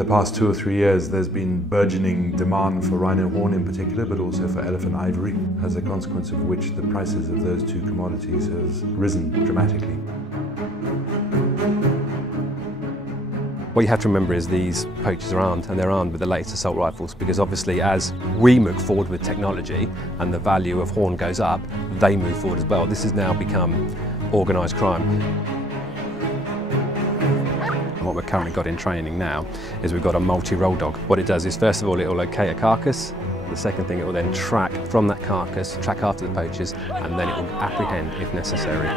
the past 2 or 3 years, there's been burgeoning demand for rhino horn in particular, but also for elephant ivory, as a consequence of which the prices of those two commodities has risen dramatically. What you have to remember is these poachers are armed, and they're armed with the latest assault rifles, because obviously as we move forward with technology and the value of horn goes up, they move forward as well. This has now become organised crime. What we've currently got in training now is we've got a multi-roll dog. What it does is, first of all, it will locate a carcass. The second thing, it will then track from that carcass, track after the poachers, and then it will apprehend if necessary.